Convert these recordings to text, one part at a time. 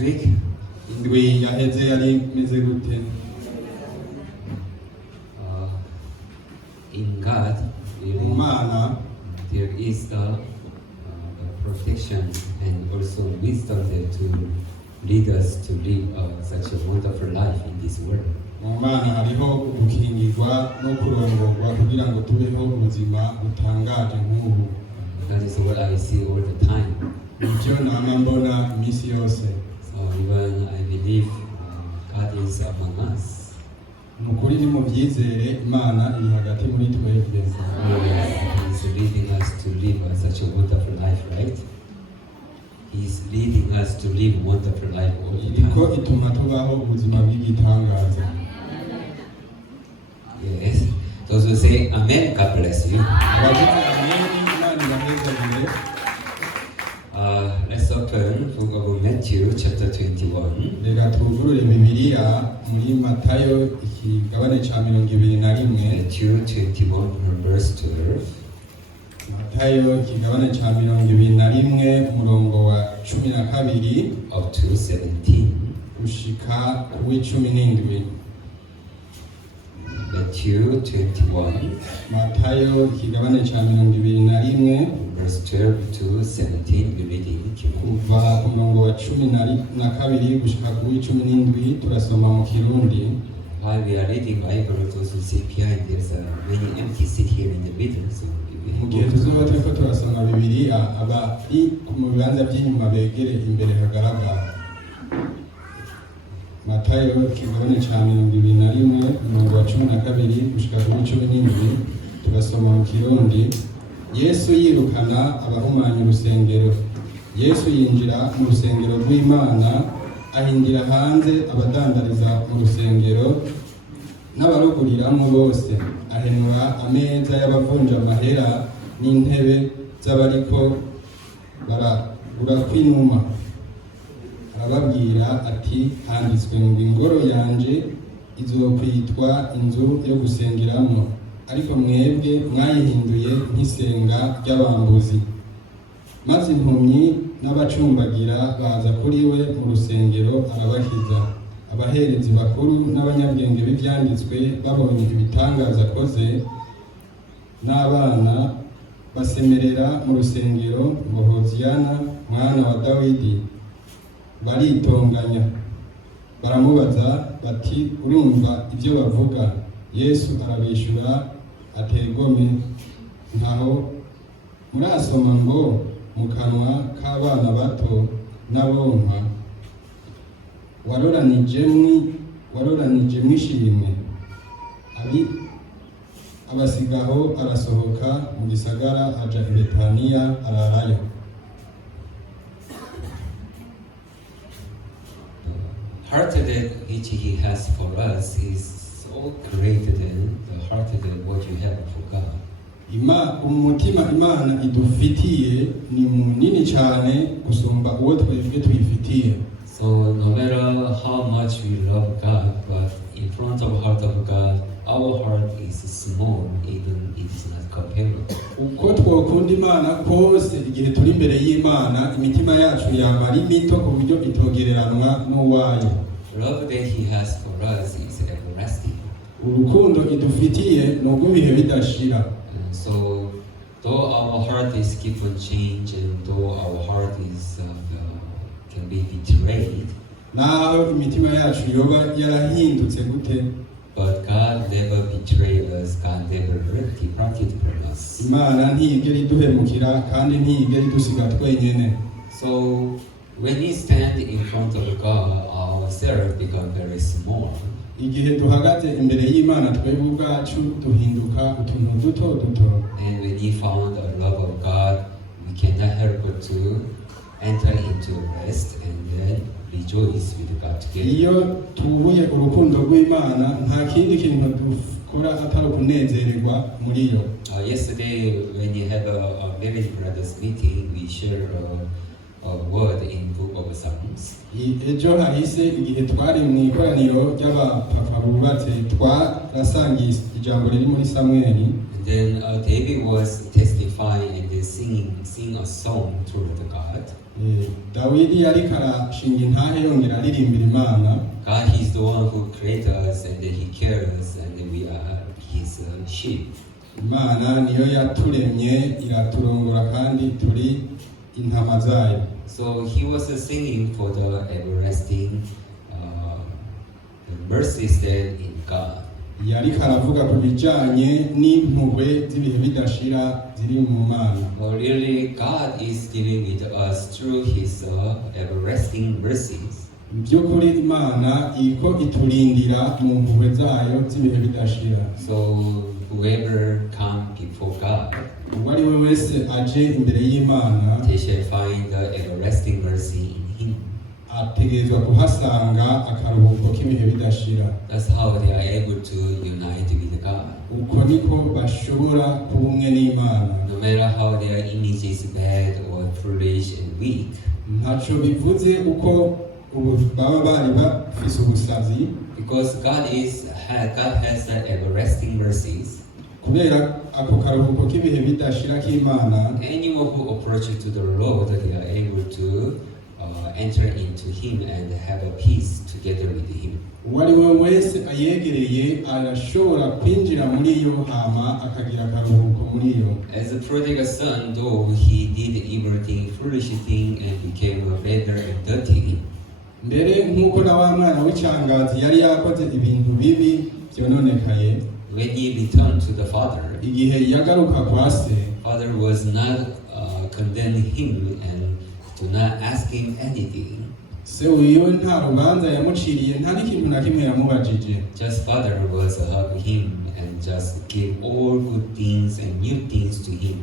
last week? indwi yaheze yari imeze gute? In God, really, Mana there is the protection and also wisdom there to lead us to live such a wonderful life in this world. mu Mana hariho gukingirwa no kurongorwa kugira ngo tubeho ubuzima butangaje nk'ubu. That is what I see all the time. Icyo nama mbona iminsi yose. So even I believe God is among us. Ni ukuri ni mu byizere Imana iri hagati muri twebwe. He is leading us to live such a wonderful life, right? He is leading us to live wonderful life all the Iriko time. ituma tubaho ubuzima bw'igitangaza. Yes. Those who say Amen, God bless you. Abavuga amen, Imana ibahezagire. Let's open book of Matthew chapter 21. Reka twugurure Bibiliya muri Matayo ikigabane ca 21. Matthew 21 verse 12. Matayo ikigabane ca 21 umurongo wa 12 up to 17. gushika kuw'icumi. Matthew 21 Matayo ikigabane ca 21 verse 12 to 17. We read in Kirundi. kuva ku murongo wa 12 gushika kuw'icumi turasoma mu Kirundi. While we are reading Bible, those who sit behind, there's many empty seat here in the middle. So Mu gihe tuzoba turiko turasoma Bibiliya abari mu bibanza by'inyuma begere imbere hagaragara. Matayo ikigabane ca 21 umurongo wa 12 gushika kuw'icumi turasoma mu Kirundi. Yesu yirukana abahumanya urusengero. Yesu yinjira mu rusengero rw'Imana, ahindira hanze abadandariza mu rusengero n'abaruguriramwo bose, ahenura ameza y'abavunja amahera n'intebe z'abariko baragura kw'inuma. Arababwira ati, handitswe ngo ingoro yanje izokwitwa inzu yo gusengeramwo, ariko mwebwe mwayihinduye nk'isenga ry'abambuzi. Maze impumyi n'abacumbagira baza kuri we mu rusengero arabakiza. Abaherezi bakuru n'abanyabwenge b'ivyanditswe babonye ibitangaza akoze, n'abana basemerera mu rusengero ngo Hoziyana mwana wa Dawidi. Baritonganya baramubaza bati, urumva ibyo bavuga? Yesu arabishura ati, egome, ntaho murasoma ngo mu kanwa k'abana bato n'abonka waroranije mwishimwe. Abasigaho arasohoka mu gisagara aja i Betaniya ararayo. heart that which He has for us is so greater than the heart that what you have for God. Umutima Imana idufitiye ni munini cyane gusumba uwo twebwe tuyifitiye. So no matter how much we love God, but in front of the heart of God, our heart is small, even it is not comparable. Uko twokunda Imana kose igihe turi imbere y'Imana, imitima yacu yaba ari mito ku buryo itogereranwa n'uwayo. Love that He has for us is everlasting. Urukundo idufitiye ni urw'ibihe bidashira. So though our heart is keep on change, and though our heart is can be betrayed, naho imitima yacu yoba yarahindutse gute, but God never betrayed us. God never departed from us. Imana ntiyigera iduhemukira kandi ntiyigera idusiga twenyene. So when we stand in front of God, ourselves become very small. Igihe duhagaze imbere y'Imana twebwe ubwacu duhinduka utuntu duto duto. And when we found the love of God, we cannot help but to enter into rest and then rejoice with God together. Iyo tubuye urukundo rw'Imana nta kindi kintu dukora atari kunezererwa muri yo. Yesterday when you have a marriage brothers meeting, we share a word in book of Psalms. Ejo hahise igihe twari mu ikoraniro ry'abapapa bubatse twarasangiye ijambo riri muri Samweli. And then David was testifying and then sing a song toward God. Dawidi yariko arashinga intahe yongera aririmbira Imana. God, He's the one who created us and He cares, and we are His sheep. Imana niyo yaturemye iraturongora kandi turi intama zayo. So he was singing for the everlasting mercies there in God. Yariko aravuga ku bijanye n'impuhwe z'ibihe bidashira ziri mu Mana. Well, really, God is dealing with us through His everlasting mercies. By'ukuri Imana iko iturindira mu mpuhwe zayo z'ibihe bidashira. So whoever come before God, uwo ari we wese aje imbere y'Imana, they shall find the everlasting mercy in Him. ategerezwa kuhasanga akaruhuko k'ibihe bidashira. That's how they are able to unite with God. Uko niko bashobora kuba umwe n'Imana. No matter how their image is bad or foolish and weak, Ntaco bivuze uko baba bari bafise ubusazi, because God has the everlasting mercies. kubera ako karuhuko k'ibihe bidashira k'Imana. Anyone who approaches to the Lord, they are able to enter into Him and have a peace together with Him. Uwo ari we wese ayegereye arashobora kwinjira muri iyo hama akagira akaruhuko muri iyo. As a prodigal son, though he did evil thing, foolish thing, and became better and dirty, Mbere nk'uko na wa mwana w'icangazi yari yakoze ibintu bibi byononekaye, when he returned to the father, igihe yagaruka kwa se, father was not condemning him and do not ask him anything. se wiwe nta rubanza yamuciriye, nta n'ikintu na kimwe yamubajije. Just father was hugging him and just give all good things and new things to him.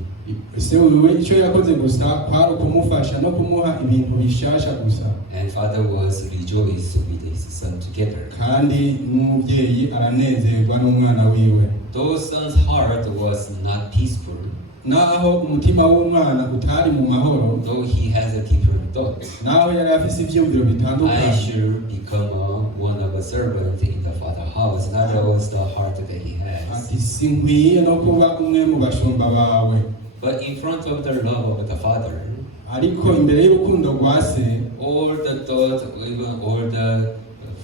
Se wiwe icyo yakoze gusa kwari ukumufasha no kumuha ibintu bishasha gusa. And father was rejoiced with his son together. Kandi n'umubyeyi aranezerwa n'umwana wiwe. Though son's heart was not peaceful, Naho umutima w'umwana utari mu mahoro, though he has a different thoughts, naho yari afise ivyumviro I bitandukanye, should become one of a servant in the father's house. That was the heart that he has. ati sinkwiye no kuba umwe mu bashumba bawe. But in front of the love of the father, Ariko imbere y'urukundo rwa se, all the thoughts, even all the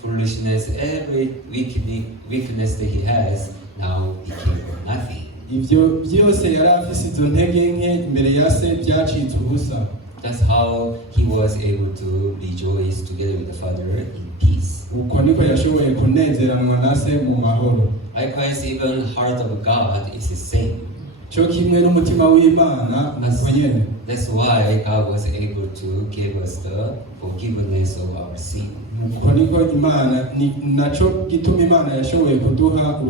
foolishness, every weakness that he has now became nothing. ivyo byose yari afise izo ntege nke imbere ya se byacitse ubusa. That's how he was able to rejoice together with the father in peace. Uko niko yashoboye kunezeranwa na se mu mahoro. Likewise, even heart of God is the same. Cyo kimwe n'umutima w'Imana nuko nyene. That's why God was able to give us the forgiveness of our sin. Uko niko Imana naco gituma Imana yashoboye kuduha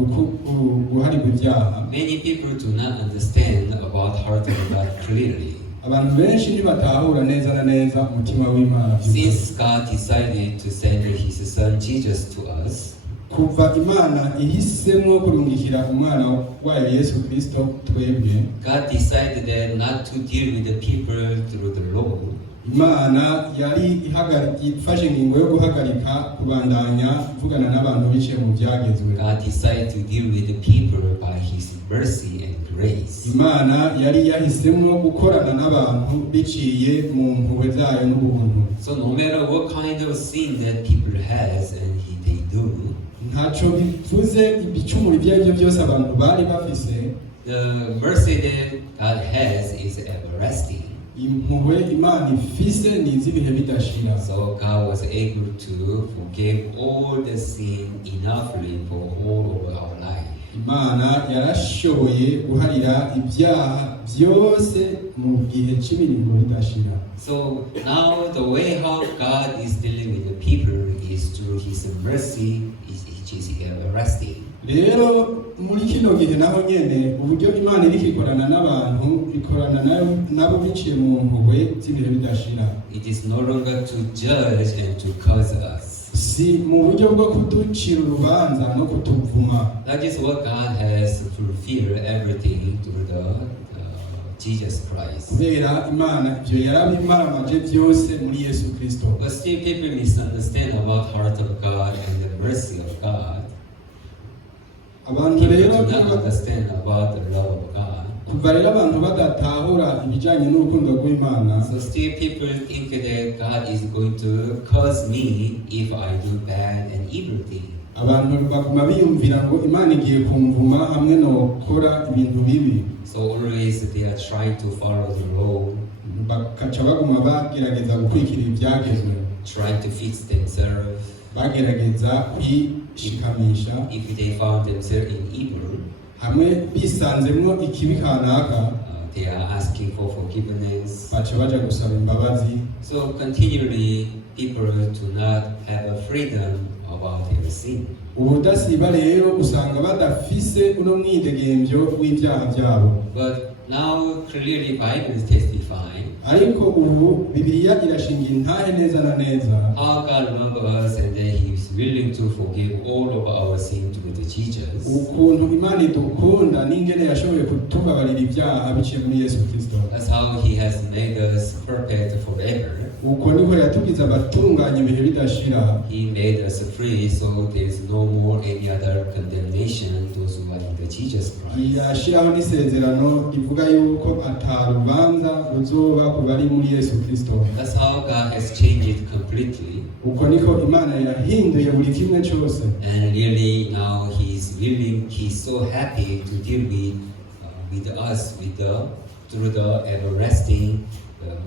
guharigwa ibyaha. Many people do not understand about heart of God clearly. Abantu benshi ntibatahura neza na neza umutima w'Imana. Since God decided to send His Son Jesus to us, kuva Imana ihisemo kurungikira umwana wayo Yesu Kristo twebwe, God decided that not to deal with the people through the law. Imana yari ifashe ingingo yo guhagarika kubandanya kuvugana n'abantu biciye mu byagezwe. God decided to deal with the people by His mercy and grace. Imana yari yahisemo gukorana n'abantu biciye mu mpuhwe zayo n'ubuntu. So no matter what kind of sin that people has and they do, Ntaco bivuze ibicumuro ibyo aribyo byose abantu bari bafise, the mercy that God has is everlasting. impuhwe Imana ifise ni iz'ibihe bidashira. So God was able to forgive all the sin enoughly for all of our life. Imana yarashoboye guharira ibyaha byose mu gihe cy'ibiringo bidashira. So now the way how God is dealing with the people is through His mercy, which is everlasting. Rero muri kino gihe naho nyene uburyo Imana iriko ikorana n'abantu, ikorana nabo biciye mu mpuhwe z'ibihe bidashira. It is no longer to judge and to curse us. Si mu buryo bwo kuducira urubanza no kutuvuma. That is what God has fulfilled everything through the Jesus Christ. Kubera Imana ibyo yarabimaramaje byose muri Yesu Kristo. But still people misunderstand about heart of God and the mercy of God. Abantu People rero do not understand about the love of God. kuva rero abantu badatahura ibijyanye n'urukundo rw'Imana, so still people think that God is going to curse me if I do bad and evil things. abantu baguma biyumvira ngo Imana igiye kumvuma hamwe no gukora ibintu bibi, So always they are trying to follow the law, bakaca baguma bagerageza gukurikira ibyagezwe, trying to fix themselves. bagerageza kwishikamisha. If they found themselves in evil, hamwe bisanzemwo ikibi kanaka, they are asking for forgiveness. baca baja gusaba imbabazi. So continually, people do not have a freedom about their sin. ubudasiba rero usanga badafise uno mwidegemvyo w'ibyaha byabo. But now clearly Bible is testifying ariko ubu Bibiliya irashinga intahe neza na neza how God loves us and that He is willing to forgive all of our sins with Jesus. ukuntu Imana idukunda n'ingene yashoboye kutubabarira ibyaha biciye muri Yesu Kristo. That's how He has made us perfect forever. uko niko yatugize abatunganye ibihe bidashira. He made us free, so there is no more any other condemnation those who are in the Jesus Christ. yashiraho n'isezerano rivuga yuko atarubanza ruzoba ku bari muri Yesu Kristo. That's how God has changed it completely. uko niko Imana yahinduye buri kimwe cyose. And really now He is willing, He's so happy to deal with us through the everlasting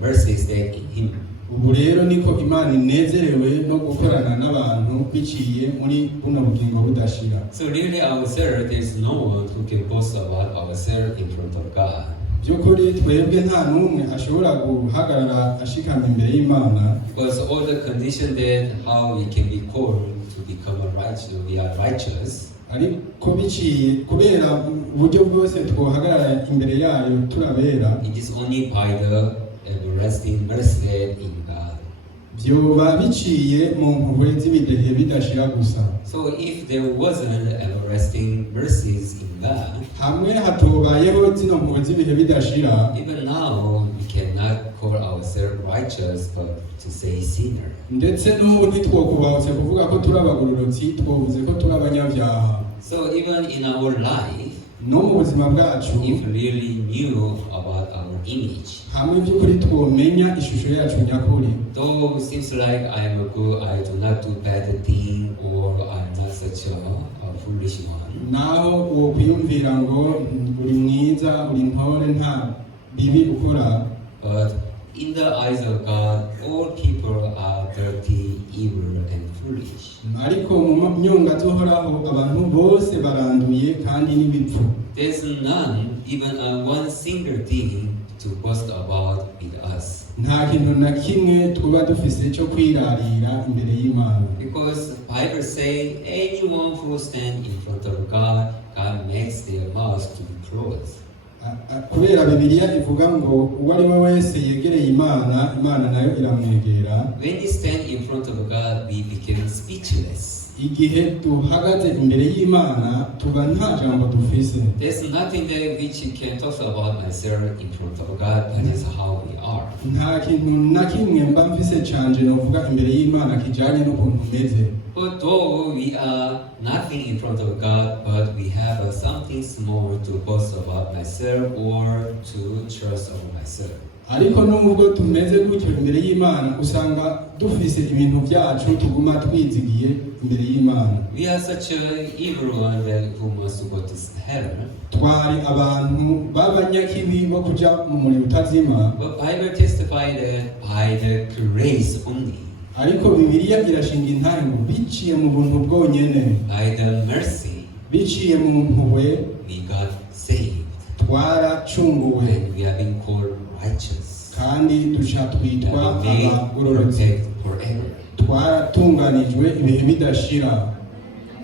mercies that in Him. ubu rero niko Imana inezerewe no gukorana n'abantu biciye muri buno bugingo budashira. So really ourselves, there is no one who can boast about ourselves in front of God. by'ukuri twebwe nta n'umwe ashobora guhagarara ashikamye imbere y'Imana, Because all the condition that how we can be called to become a righteous, we are righteous. ariko biciye kubera uburyo bwose twohagarara imbere yayo turabera, It is only by the everlasting mercy in God. byoba biciye mu mpuhwe z'ibidehe bidashira gusa. So if there wasn't everlasting mercies in God, hamwe hatobayeho zino mpuhwe z'ibihe bidashira, even now we cannot call ourselves righteous but to say sinner. ndetse n'ubu ntitwokubahutse kuvuga ko turi abagororotsi, twovuze ko turi abanyabyaha. So even in our life, no mu buzima bwacu, if we really knew about our image, hamwe by'ukuri twomenya ishusho yacu nyakuri, though it seems like I am a good, I do not do bad thing, or I'm not such a foolish one. naho uwo kwiyumvira ngo uri mwiza, uri ntore, nta bibi ukora, But in the eyes of God, all people are dirty, evil, and foolish. ariko mu myonga zohoraho abantu bose baranduye kandi n'ibipfu. There's none, even one single thing to boast about with us. nta kintu na kimwe twaba dufise cyo kwirarira imbere y'Imana, Because the Bible says anyone who stands in front of God, God makes their mouths to be closed. kubera Bibiliya ivuga ngo uwo ari we wese yegereye Imana, Imana nayo iramwegera. When we stand in front of God, we become speechless. igihe duhagaze imbere y'Imana tuba nta jambo dufise. There's nothing there which you can talk about myself in front of God. That is how we are. nta kintu na kimwe mba mfise canje novuga imbere y'Imana kijanye n'ukuntu meze. But though we are nothing in front of God, but we have something small to boast about myself or to trust of myself. ariko nubwo tumeze gutyo imbere y'Imana, usanga dufise ibintu byacu tuguma twizigiye imbere y'Imana. We are such an evil one that who must go to heaven. twari abantu b'abanyakibi bo kuja mu muriro utazima, But Bible testifies that by the grace only, ariko Bibiliya irashinga intahe ngo biciye mu buntu bwonyene, by the mercy, biciye mu mpuhwe we got saved. twaracunguwe And we have been called righteous. kandi duca twitwa And made abagororotsi, perfect forever. twaratunganijwe ibihe bidashira.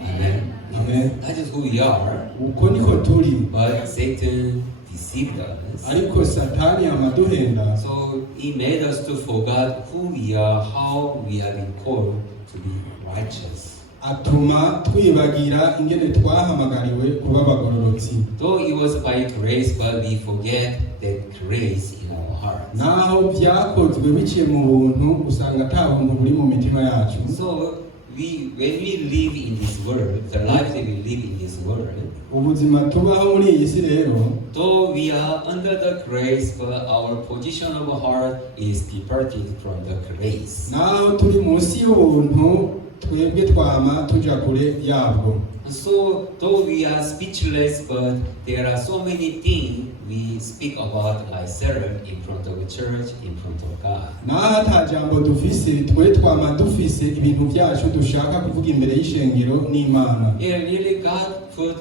Amen. Amen. That is who we are. uko niko turi, But Satan deceived us. ariko Satani amaduhenda, So he made us to forget who we are, how we have been called to be righteous. atuma twibagira ingene twahamagariwe kuba abagororotsi. Though it was by grace, but we forget that grace in our hearts. naho byakozwe biciye mu buntu, usanga ata buntu buri mu mitima yacu. So when we live in this world, the life that we live in this world, ubuzima tubaho muri iyi si rero, though we are under the grace, but our position of heart is departed from the grace. naho turi munsi y'ubuntu twebwe twama tuja kure yabwo. So, though we are speechless, but there are so many things we speak about ourselves in front of the church, in front of God. naho ata jambo dufise twe twama dufise ibintu byacu dushaka kuvuga imbere y'ishengero n'Imana. Yeah, really, God put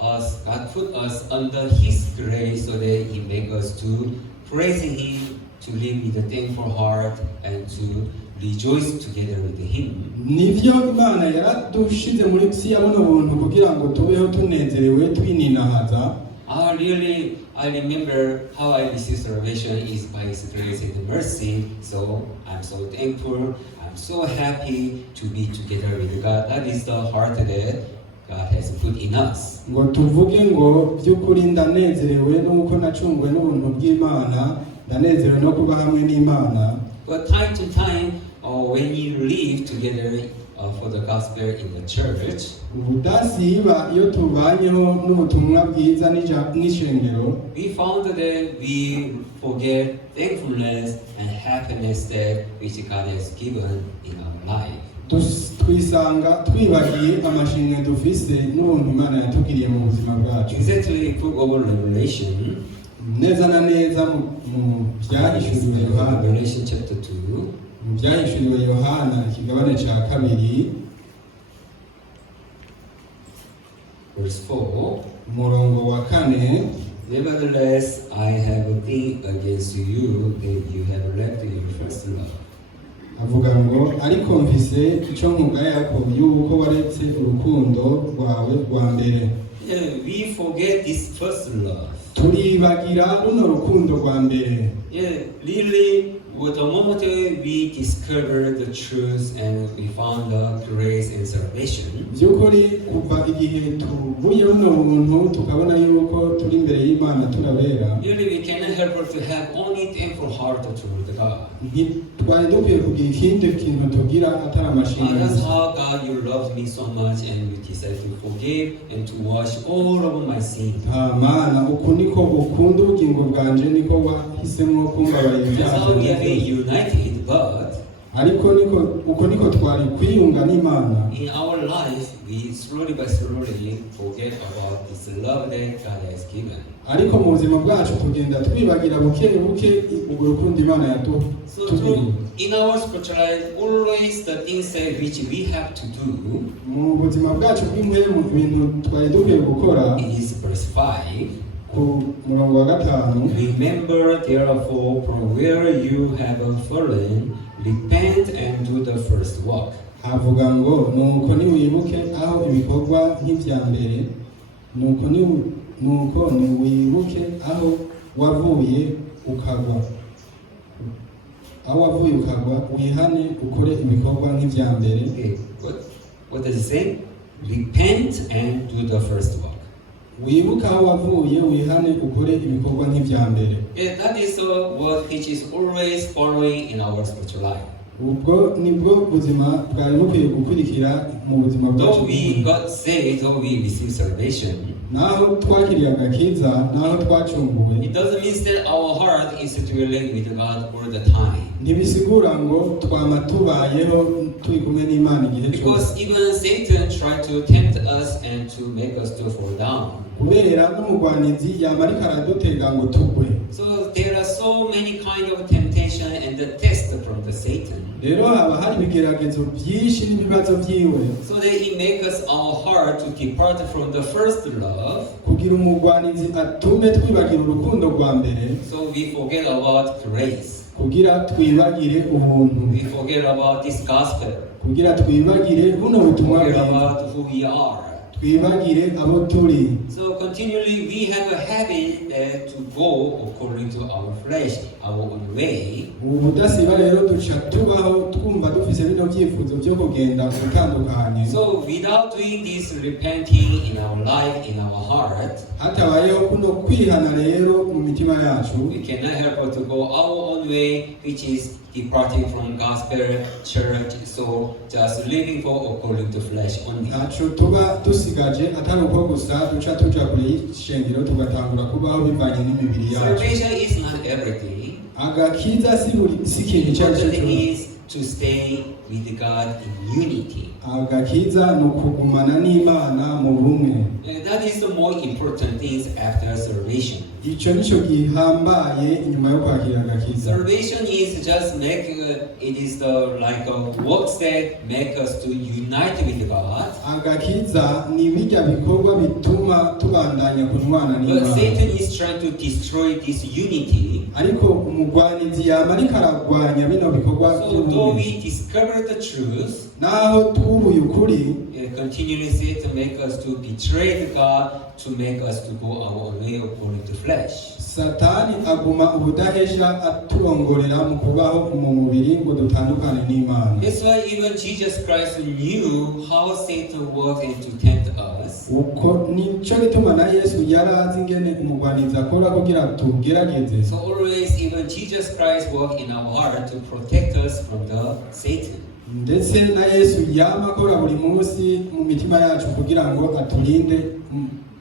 us under His grace so that He make us to praising Him, to live with a thankful heart, and to rejoice together with Him. Nivyo Imana yaradushize muri si ya buno buntu kugira ngo tubeho tunezerewe twininahaza. I remember how I received salvation is by His grace and mercy. So I'm so thankful. I'm so happy to be together with God. That is the heart that God has put in us. Ngo tuvuge ngo by'ukuri ndanezerewe nuko nacungwe n'ubuntu bw'Imana, ndanezerewe no kuba hamwe n'Imana. But time to time, when you live together for the gospel in the church, ubudasiba iyo tubanyeho n'ubutumwa bwiza n'ishengero, we found that we forget thankfulness and happiness that which God has given in our life. Twisanga twibagiye amashimwe dufise n'ubuntu Imana yatugiriye mu buzima bwacu. Exactly, book of Revelation. Neza na neza mu byahishuriwe Yohana. Revelation chapter 2. Mu byahishuriwe Yohana ikigabane cya kabiri. Verse 4. Umurongo wa 4. Nevertheless, I have a thing against you that you have left your first love. Avuga ngo ariko mvise icyo nkugaya ko yuko waretse urukundo rwawe rwa mbere. We forget this first love. Turibagira runo rukundo rwa mbere. Really, with the moment we discovered the truth and we found the grace and salvation, by'ukuri kuva igihe tuvuye runo buntu tukabona yuko turi imbere y'Imana turabera. Really, we cannot help but to have only thankful heart toward God. Twari dukwiye kugira ikindi kintu tugira atari amashimwe. That's how God, you loved me so much, and you decided to forgive and to wash all of my sins. Mana, uku niko ukunda ubugingo bwanje, niko wahisemo kumbabarira ibyaha. We are being united, but ariko uko niko twari kwiyunga n'Imana. In our life, we slowly by slowly forget about this love that God has given. Ariko mu buzima bwacu tugenda twibagira buke buke ubwo rukundo Imana yaduha. So in our spiritual life, always the things which we have to do. Mu buzima bwacu bw'imwe mu bintu twari dukwiye gukora. It is verse 5. Ku murongo wa 5. Remember therefore from where you have fallen, repent and do the first work. Havuga ngo nuko niwibuke aho ibikorwa nk'ivya mbere, nuko niwibuke aho wavuye ukagwa. Aho wavuye ukagwa wihane ukore ibikorwa nk'ivya mbere. Okay. What does it say? Repent and do the first work. Wibuka aho wavuye wihane ukore ibikorwa nk'ivya mbere. That is the word which is always following in our spiritual life. Ubwo nibwo buzima bwari bukwiye gukurikira mu buzima bwacu. Though we got saved, though we receive salvation, naho twakiriye agakiza, naho twacunguwe, it doesn't mean that our heart is dwelling with God all the time. Ntibisigura ngo twama tubayeho turi kumwe n'Imana igihe cyose. Because even Satan tried to tempt us and to make us to fall down. Kubera n'umugwanizi yama ariko aradutega ngo tugwe. So there are so many kind of temptation and the test from the Satan. Rero haba hari ibigeragezo byinshi n'ibibazo byiwe. So that he make us our heart to depart from the first love. Kugira umugwanizi atume twibagira urukundo rwa mbere. So we forget about grace. Kugira twibagire ubuntu. We forget about this gospel. Kugira twibagire buno butumwa Forget bwiza. about who we are. Twibagire abo turi. So continually we have a habit to go according to our flesh, our own way. Ubudasiba rero duca tubaho twumva dufise bino byifuzo byo kugenda gutandukanye. So without doing this repenting in our life, in our heart, hatabayeho kuno kwihana rero mu mitima yacu, we cannot help but to go our own way, which is departing from gospel church, so just living for according to flesh only. ntaco tuba dusigaje atari uko gusa duca tuja kure y'ishengero tugatangura kubaho bivanye n'imibiri yacu. Salvation is not everything. Agakiza si ikintu icyo ari cyo Important thing cyose. is to stay with God in unity. Agakiza ni ukugumana n'Imana mu bumwe. That is the more important things after salvation. Ico nico gihambaye inyuma yo kwakira agakiza. Salvation is just it is the like a works that make us to unite with God. Agakiza ni bijya bikorwa bituma tubandanya kunywana But n'Imana. Satan is trying to destroy this unity. Ariko umugwanizi yama ariko aragwanya bino bikorwa So though by'ubumwe. we discover the truth, Naho tubuye ukuri, continually Satan make us to betray God, to make us to go our way according to flesh. Satani aguma ubudahesha aturongorera mu kubaho mu mubiri ngo dutandukane n'Imana. That's why even Jesus Christ knew how Satan works and to tempt us. Uko nico gituma na Yesu yarazi ingene umugwanizi akora kugira tugerageze. So always even Jesus Christ work in our heart to protect us from the Satan. Ndetse na Yesu yama akora buri munsi mu mitima yacu kugira ngo aturinde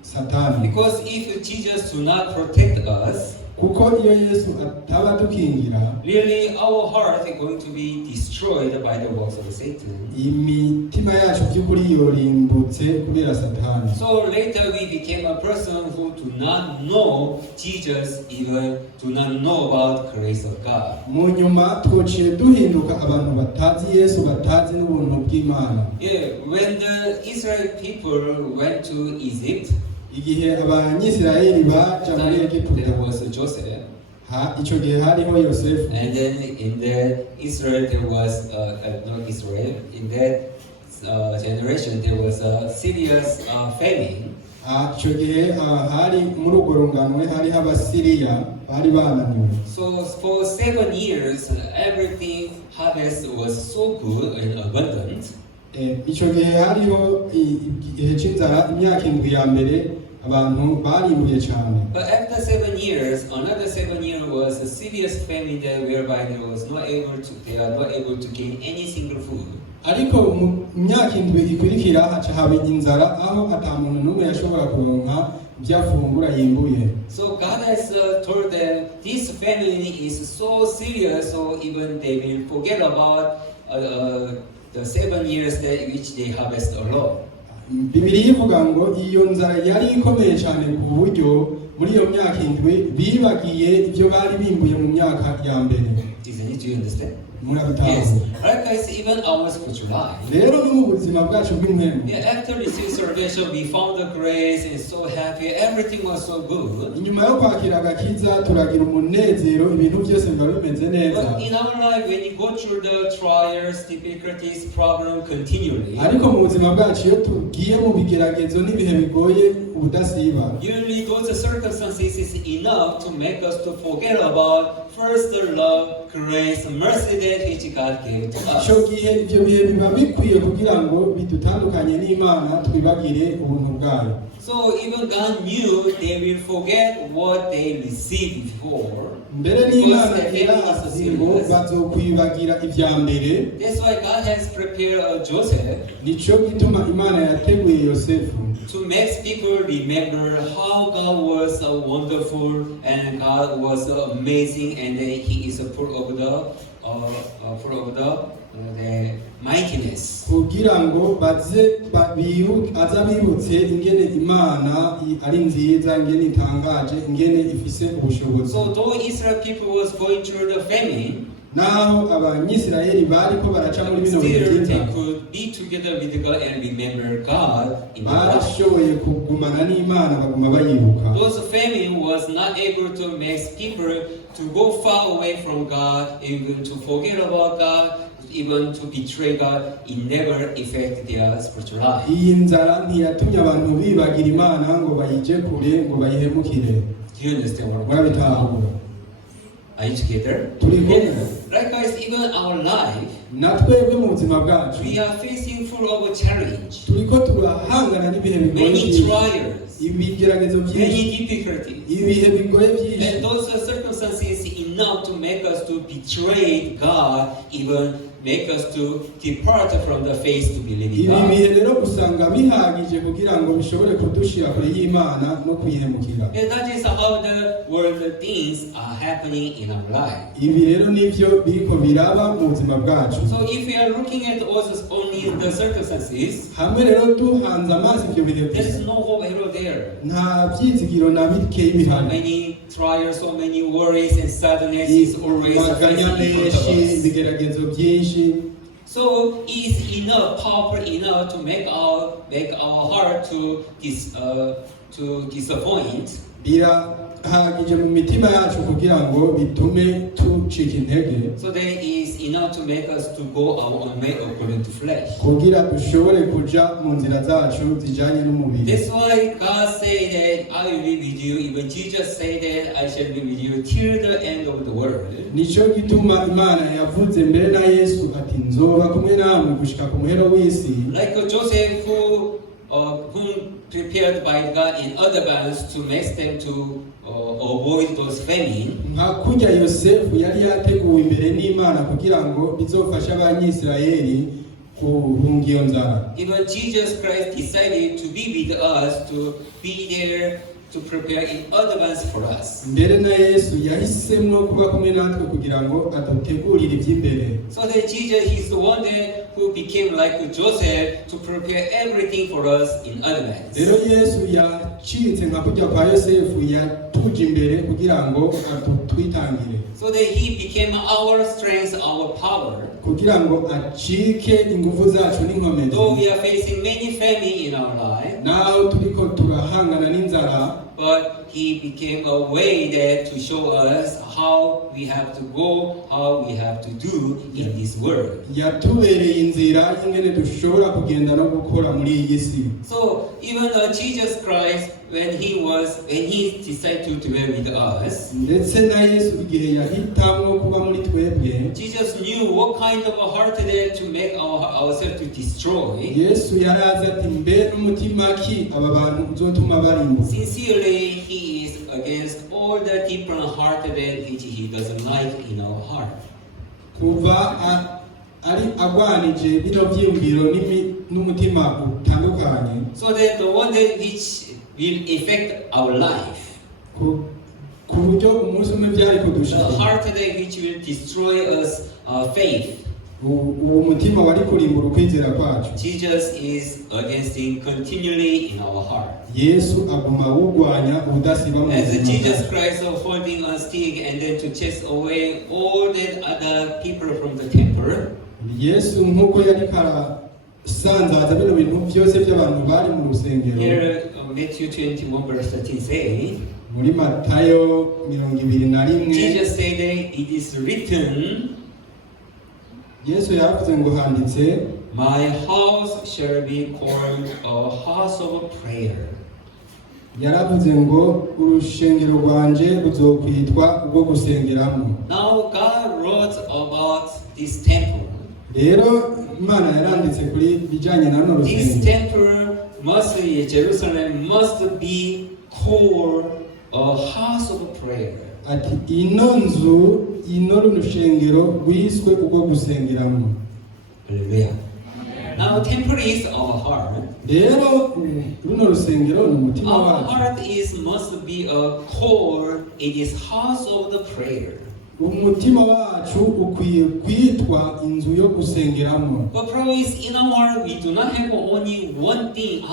Satani. Because if Jesus do not protect us, Kuko iyo Yesu ataba dukingira, really our heart is going to be destroyed by the works of Satan. imitima yacu by'ukuri yorimbutse kubera Satani. So later we became a person who do not know Jesus, even do not know about the grace of God. Mu nyuma twociye duhinduka abantu batazi Yesu, batazi n'ubuntu bw'Imana. Yeah, when the Israel people went to Egypt, Igihe abanyisirayeli baja muri there Egiputa, was Joseph, ico gihe hariho Yosefu. and then in the Israel there was not Israel. In that generation there was a serious famine. Ico gihe hari muri urwo runganwe hariho Abasiriya bari bananiwe. So for 7 years, everything harvest was so good and abundant. Ico gihe hariho igihe c'inzara, imyaka indwi ya mbere abantu barimbuye cyane. But after 7 years, another 7 years was a serious famine there, whereby they are not able to gain any single food. Ariko mu myaka indwi ikurikira haca haba inzara aho ata muntu n'umwe yashobora kuronka ibyo afungura yimbuye. So God has told them this famine is so serious, so even they will forget about the 7 years that which they harvest alone. Bibiliya ivuga ngo iyo nzara yari ikomeye cyane ku buryo muri iyo myaka indwi bibagiye ibyo bari bimbuye mu myaka ya mbere. Isn't it? Do you understand? Yes. Right, guys, even our spiritual life. Rero no mu buzima bwacu bw'impemu. Yeah, after receiving salvation, we found the grace and so happy. Everything was so good. Inyuma yo kwakira agakiza turagira umunezero, ibintu byose biba bimeze neza. But in our life, when you go through the trials, difficulties, problem continually, Ariko mu buzima bwacu iyo tugiye mu bigeragezo n'ibihe bigoye ubudasiba, usually those circumstances is enough to make us to forget about first the love, grace, mercy that which God gave to us. icyo gihe ibyo bihe biba bikwiye kugira ngo bidutandukanye n'Imana twibagire ubuntu bwayo. So even God knew they will forget what they received before. Mbere n'Imana irazi ngo bazokwibagira ibya mbere. That's why God has prepared Joseph Nico gituma Imana yateguye Yosefu to make people remember how God was wonderful and God was amazing, and He is full of the mightiness. kugira ngo aza bibutse ingene Imana ari nziza, ingene itangaje, ingene ifise ubushobozi. So though Israel people was going through the famine, naho abanyisirayeli bariko baraca muri bino bihe still they by'inzara, could be together with God and remember God in their life. barashoboye kugumana n'Imana baguma bayibuka. Those famine was not able to make people to go far away from God, even to forget about God, even to betray God. It never affected their spiritual life. Iyi nzara ntiyatumye abantu bibagira Imana ngo bayije kure, ngo bayihemukire. Do you understand what I'm Murabitahura? Are you together? Turi kumwe. Likewise, even our life, Natwebwe mu buzima bwacu we are facing full of a challenge, turiko turahangana n'ibihe bigoye many byinshi, trials, ibigeragezo byinshi, many difficulties. ibihe bigoye byinshi, And those circumstances enough to to make us to betray God, even make us to depart from the faith to believe in ibi God. bihe rero usanga bihagije kugira ngo bishobore kudushira kure y'Imana no kuyihemukira. And that is how the world things are happening in our life. Ibi rero nivyo biriko biraba mu buzima bwacu. So if we are looking at also only the circumstances, Hamwe rero duhanze amaso ivyo bihe there is gusa, no hope at there. nta byizigiro na bike So bihari. many trials, so many worries and sadness is always Maganya facing in front of menshi, us. ibigeragezo byinshi. So is enough, powerful enough to make our heart to disappoint. Birahagije mu mitima yacu kugira ngo bitume tucika intege, So there is enough to make us to go our own way according to flesh. kugira dushobore kuja mu nzira zacu zijanye n'umubiri. That's why God said that I will be with you. Even Jesus said that I shall be with you till the end of the world. Nico gituma Imana yavuze mbere na Yesu ati nzoba kumwe namwe gushika ku muhero w'isi. Like Joseph, whom prepared by God in advance to make them to avoid those famine. Nka kurya Yosefu yari yateguwe imbere n'Imana kugira ngo bizofashe abanyisirayeli guhunga iyo nzara. Even Jesus Christ decided to be with us, to be there, to prepare in advance for us. Mbere na Yesu yahisemo kuba kumwe natwe kugira ngo adutegurire iby'imbere. So that Jesus is the one that who became like Joseph to prepare everything for us in advance. Rero Yesu yacitse nka kujya kwa Yosefu yatuje imbere kugira ngo atwitangire. So that he became our strength, our power. Kugira ngo acike ingufu zacu n'inkomezi. Though we are facing many famine in our life, Naho turiko turahangana n'inzara, but he became a way there to show us how we have to go, how we have to do in this world. yatubereye inzira y'ingene dushobora kugenda no gukora muri iyi si. So even Jesus Christ, when he decided to be with us, Ndetse na Yesu igihe yahitamwo kuba muri twebwe, Jesus knew what kind of a heart there to make ourselves to destroy. Yesu yarazi ati mbe n'umutima ki aba bantu uzotuma barimbuka. Sincerely, he is against all the different heart that which he doesn't like in our heart. Kuva ari agwanije bino vyiyumviro n'umutima utandukanye, So that the one that which will affect our life, ku buryo umunsi umwe vyari the kudushika. heart that which will destroy us our faith. Uwo mutima wari kurimbura ukwizera kwacu. Jesus is against him continually in our heart. Yesu aguma awugwanya ubudasiba mu As buzima Jesus bwacu. Christ is holding a stick and then to chase away all that other people from the temple. Yesu nk'uko yari karasanzaza bino bintu byose by'abantu bari mu rusengero. Here, Matthew 21 verse 13 say, Muri Matayo 21, Jesus said that it is written, Yesu yavuze ngo handitse, my house shall be called a house of prayer. yaravuze ngo urushengero rwanje ruzokwitwa ubwo gusengeramo. Now God wrote about this temple. Rero Imana yaranditse kuri bijanye na no This rusengero. temple must be, Jerusalem must be called a house of prayer. Ati ino rushengero rwiswe ubwo gusengeramo. Hallelujah. Now temple is our heart. Rero runo rusengero ni umutima Our wacu. heart must be a core. It is house of the prayer. Umutima wacu ukwiye kwitwa inzu yo gusengeramo. But probably in our heart we do not have only one thing.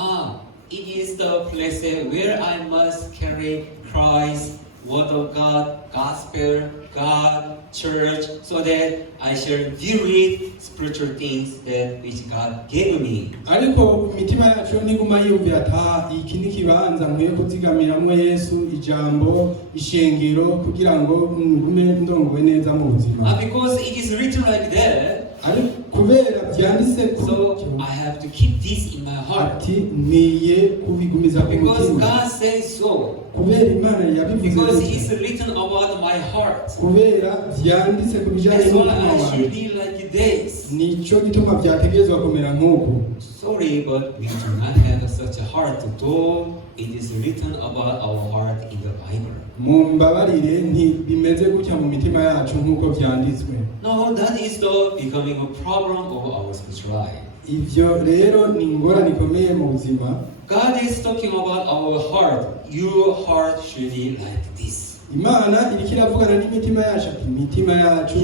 It is the place where I must carry Christ, Word of God, Gospel, God, Church, so that I shall deal with spiritual things that which God gave me. Ariko imitima yacu niguma yumvira ati iki ni kibanza nkwiye kuzigamiramo Yesu, ijambo, ishengero kugira ngo ngume ndongowe neza mu buzima. Because it is written like that, Ariko kubera byanditse so I have to keep this in my heart. ati niye kubigumiza ku Because mutima. God says so. Kubera Imana yabivuze Because gutya. it's written about my heart. Kubera byanditse ku bijyanye That's why n'umutima I should wawe. be like this. Nico gituma byategerezwa kumera nk'uku. sorry, but we do not have such a heart, though it is written about our heart in the Bible. Mumbabarire ntibimeze gutya mu mitima yacu nk'uko byanditswe. No, that is the becoming a problem of our spiritual life. Ivyo rero ni ingorane ikomeye mu buzima. God is talking about our heart. Your heart should be like this. Imana iriko iravugana n'imitima yacu ati imitima yacu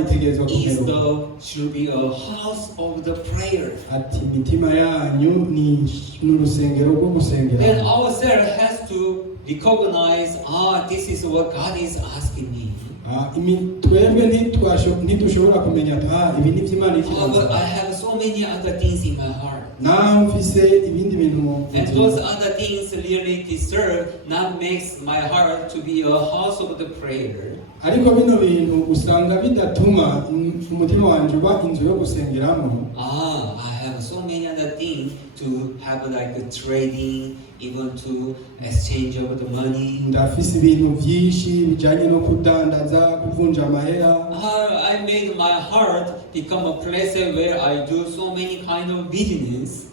itegerezwa kumeruka. Should be a house of the prayer. Ati imitima yanyu ni urusengero rwo gusengera. Then ourselves has to recognize, this is what God is asking me. Twebwe ntitushobora kumenya ati ibi ni vy'Imana ikibazo. But I have so many other things in my heart. Mfise ibindi bintu. And those other things really deserve, not makes my heart to be a house of the prayer. Ariko bino bintu usanga bidatuma umutima wanje uba inzu yo gusengeramo. I have so many other things to have, like trading, even to exchange of the money. Ndafise ibintu vyinshi bijanye no kudandaza, kuvunja amahera. I made my heart become a place where I do so many kind of business.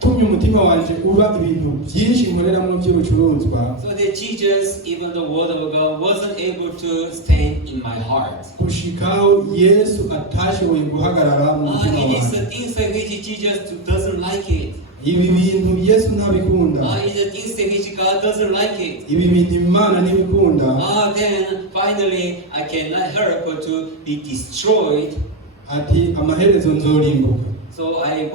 Tumye umutima wanje uba ibintu byinshi nkoreramo by'ubucuruzwa. So that Jesus, even the word of God, wasn't able to stand in my heart. Kushikaho Yesu atashoboye guhagarara mu mutima wanje. It is the things which Jesus doesn't like it. Ibi bintu Yesu ntabikunda. It is the things which God doesn't like it. Ibi bintu Imana ntibikunda. Then finally I cannot help but to be destroyed. Ati amaherezo nzorimbuka. So I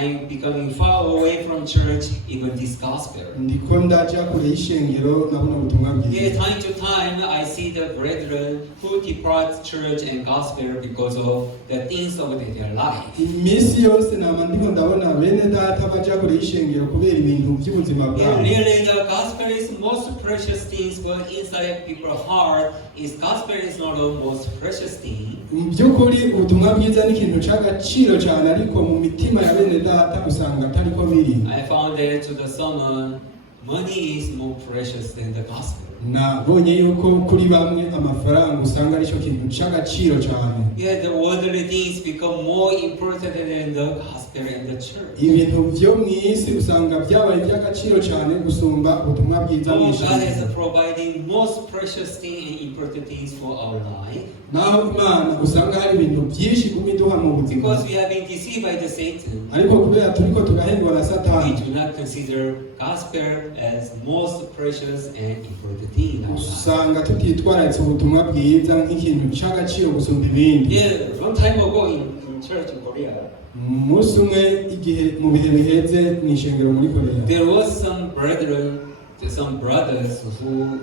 am becoming far away from church, even this gospel. Ndiko ndaja kure y'ishengero nabona ubutumwa bwiza. Yeah, time to time I see the brethren who depart church and gospel because of the things of their life. Imisi yose nama ndiko ndabona bene data baja kure y'ishengero kubera ibintu by'ubuzima bwabo. Really, the gospel is most precious things, but inside people's heart, gospel is not the most precious thing. Byukuri ubutumwa bwiza ni ikintu cy'agaciro cyane ariko mu mitima ya bene data usanga atari ko biri. I found that to the sermon, money is more precious than the gospel. Nabonye yuko kuri bamwe amafaranga usanga ari cyo kintu cy'agaciro cyane. Yeah, the worldly things become more important than the gospel and the church. Ibintu byo mu isi usanga byabaye by'agaciro cyane gusumba ubutumwa bwiza mu isi. God is providing most precious things and important things for our life. Naho Imana usanga hari ibintu byinshi kumiduha mu buzima. Because we have been deceived by the Satan. Ariko kubera turiko tugahengwa na Satani. We do not consider gospel as most precious and important thing. Usanga tutitwararitse ubutumwa bwiza nk'ikintu cy'agaciro gusumba ibindi. Yeah, long time ago in church in Korea. Umunsi umwe igihe mu bihe biheze mu ishengero muri Korea. There was some brothers who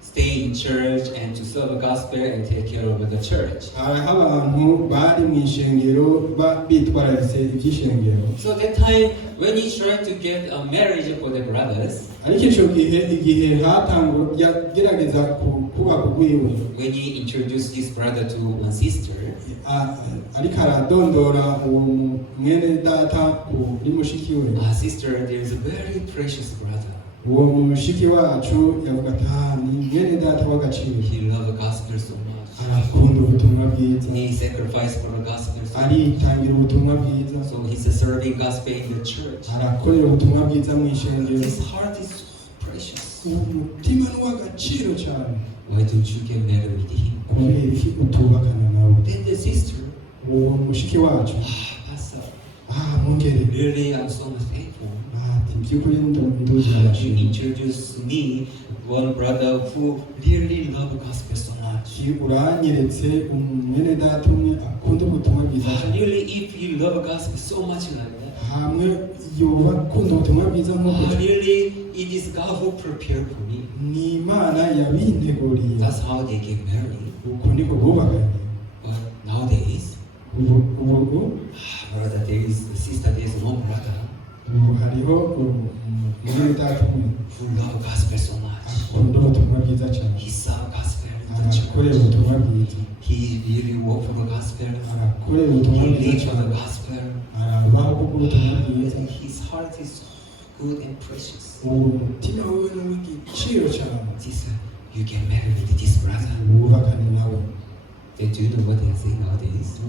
stay in church and to serve the gospel and take care of the church. Abantu bari mu ishengero bitwararitse iby'ishengero. So that time when he tried to get a marriage for the brothers. Ariko icyo igihe hatangura yagerageza kubaka ubwiwe. When he introduced his brother to one sister. Ariko aradondora mwene data kuri mushiki we. Sister, there is a very precious brother. Uwo mushiki wacu yavuga ati ni mwene data w'agaciro. He loved the gospel so much. Arakunda ubutumwa bwiza. He sacrificed for the gospel. Aritangira ubutumwa bwiza. So he's serving gospel in the church. Arakorera ubutumwa bwiza mu ishengero. His heart is precious. Umutima ni w'agaciro cyane. Why don't you get married with him? Kubera iki utubakana nawe? Then the sister. Uwo mushiki wacu. Pastor. Mungere. Really, I'm so much thankful. You introduced me one brother who really loved the gospel so much. Really, if you love the gospel so much like that, really, it is God who prepared for me. That's how they get married. But nowadays, brother, there is a sister, there is no brother. Who love gospel so much. He served gospel in the church. He really worked for the gospel. He lived for the gospel. His heart is good and precious. Sister, you get married with this brother. Then do you know what they are saying nowadays?